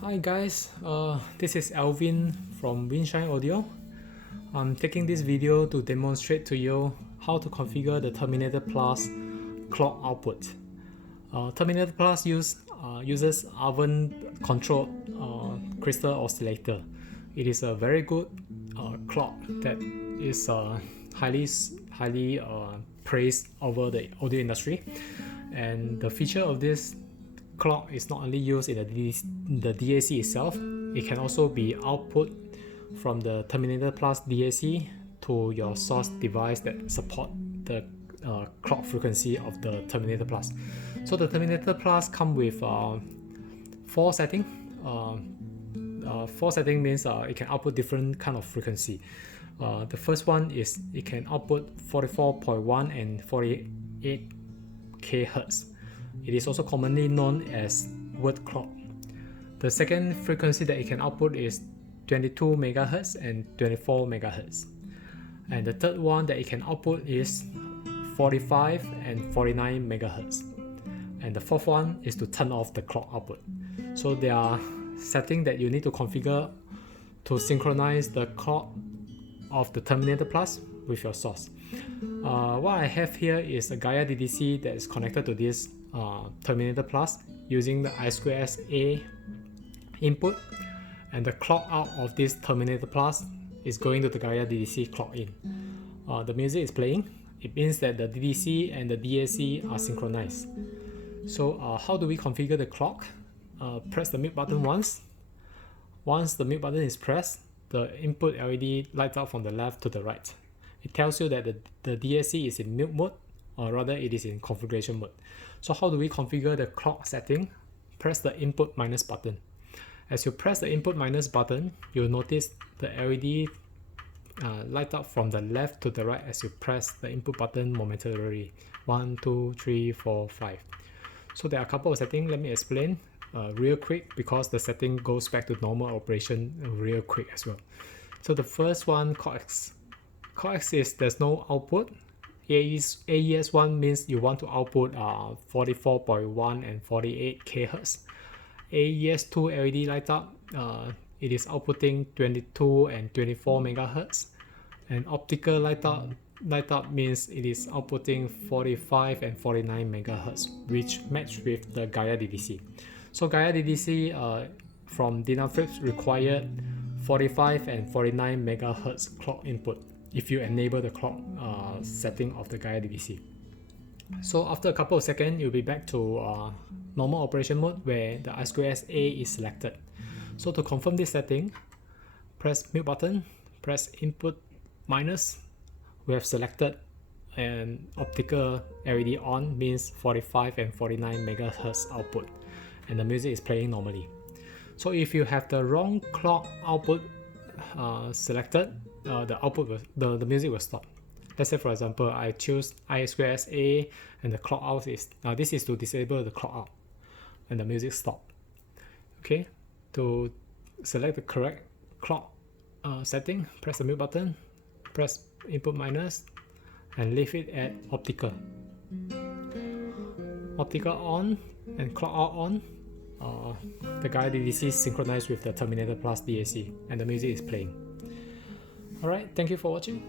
Hi guys, this is Alvin from Windshine Audio. I'm taking this video to demonstrate to you how to configure the Terminator-Plus clock output. Terminator-Plus uses oven-controlled crystal oscillator. It is a very good clock that is highly praised over the audio industry. And the feature of this clock is not only used in the DAC itself, it can also be output from the Terminator-Plus DAC to your source device that support the clock frequency of the Terminator-Plus. So the Terminator-Plus come with 4 settings. 4 settings means it can output different kind of frequency. The first one is it can output 44.1 and 48 kHz. It is also commonly known as word clock. The second frequency that it can output is 22 MHz and 24 MHz. And the third one that it can output is 45 and 49 MHz. And the fourth one is to turn off the clock output. So there are settings that you need to configure to synchronize the clock of the Terminator-Plus with your source. What I have here is a Gaia DDC that is connected to this Terminator-Plus using the I²S A input, and the clock out of this Terminator-Plus is going to the Gaia DDC clock in. The music is playing. It means that the DDC and the DAC are synchronized. So how do we configure the clock? Press the mute button once. Once the mute button is pressed, the input LED lights up from the left to the right. It tells you that the DAC is in mute mode, or rather it is in configuration mode. So how do we configure the clock setting? Press the input minus button. As you press the input minus button, you'll notice the LED light up from the left to the right as you press the input button momentarily. 1, 2, 3, 4, 5. So there are a couple of settings. Let me explain real quick, because the setting goes back to normal operation real quick as well. So the first one, coax. Coax is there's no output. AES1 means you want to output 44.1 and 48 kHz. AES2 LED light up, it is outputting 22 and 24 MHz. And optical light up means it is outputting 45 and 49 MHz, which match with the Gaia DDC. So Gaia DDC from DENAFRIPS required 45 and 49 MHz clock input if you enable the clock setting of the Gaia DDC. So after a couple of seconds, you'll be back to normal operation mode where the I²S A is selected. So to confirm this setting, press mute button, press input minus. We have selected an optical LED on, means 45 and 49 MHz output, and the music is playing normally. So if you have the wrong clock output selected, the music will stop. Let's say, for example, I choose I²S A and the clock out is this is to disable the clock out, and the music stop. Okay, to select the correct clock setting, press the mute button, press input minus, and leave it at optical. Optical on and clock out on. The Gaia DDC is synchronized with the Terminator-Plus DAC, and the music is playing. Alright, thank you for watching.